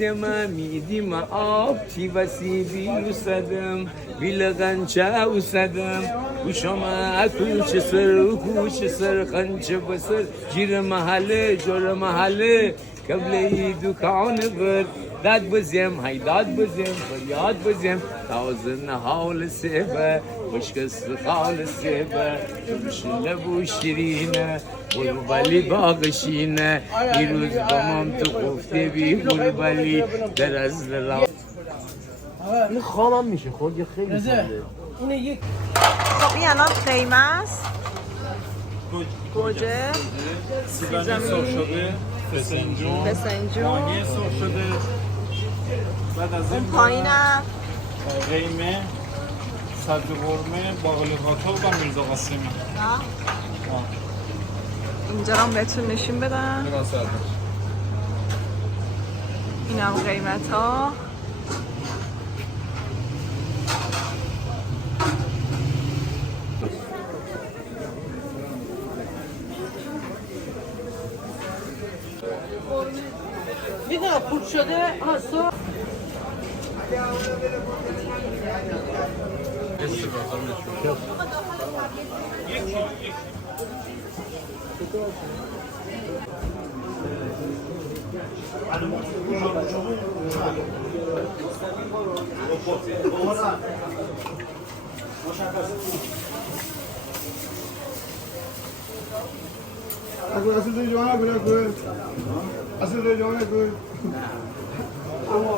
بزیم میدیم آب چی وسیبی وسدم بیلغنچه وسدم وشما کوچ سر خنچه بسر جیر محله جور محله قبل دکان بر داد بزیم های داد بزیم فریاد بزیم تازن حال سبه بشکست خال سبه لبو شیرینه بلبلی باغشینه دیروز با مام تو گفته بی بلبلی در از دلم این خام هم میشه خود یه خیلی ساده اینه یک خب این الان قیمه است گوجه سیبانی سرخ شده فسنجون فسنجون ماهی سرخ شده بعد از اون این پایینم قیمه سبز قرمه باقلی قاطع و میرزا قاسمی اینجا هم بهتون نشون بدم این هم قیمت ها میدونم خود شده آسا Asıl da Joana bırak koy. Asıl da Joana koy. Ama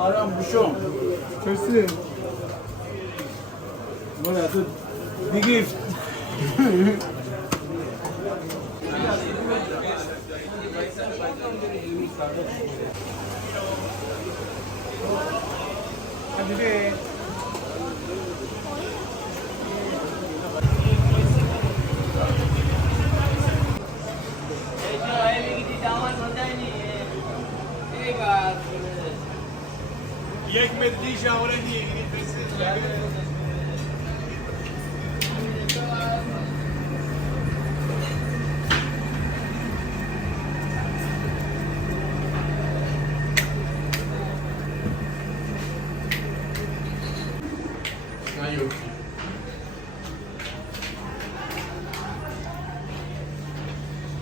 آرام بشو Köşesi. بله تو دیگیفت Hadi be. یک مدلی شاوره دیگه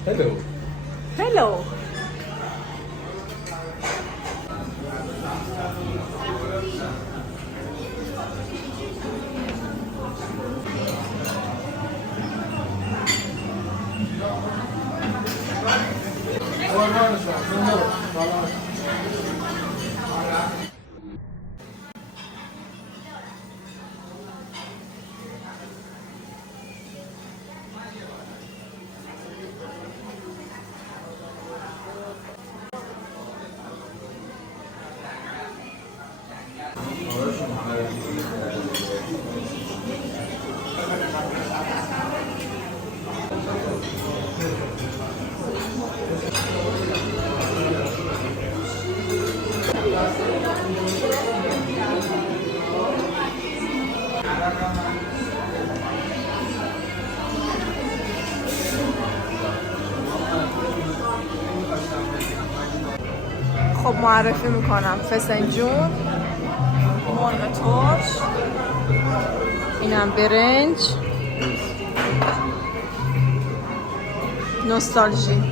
Hello. هلو خب معرفی میکنم فسنجون مرغ ترش اینم برنج نوستالژی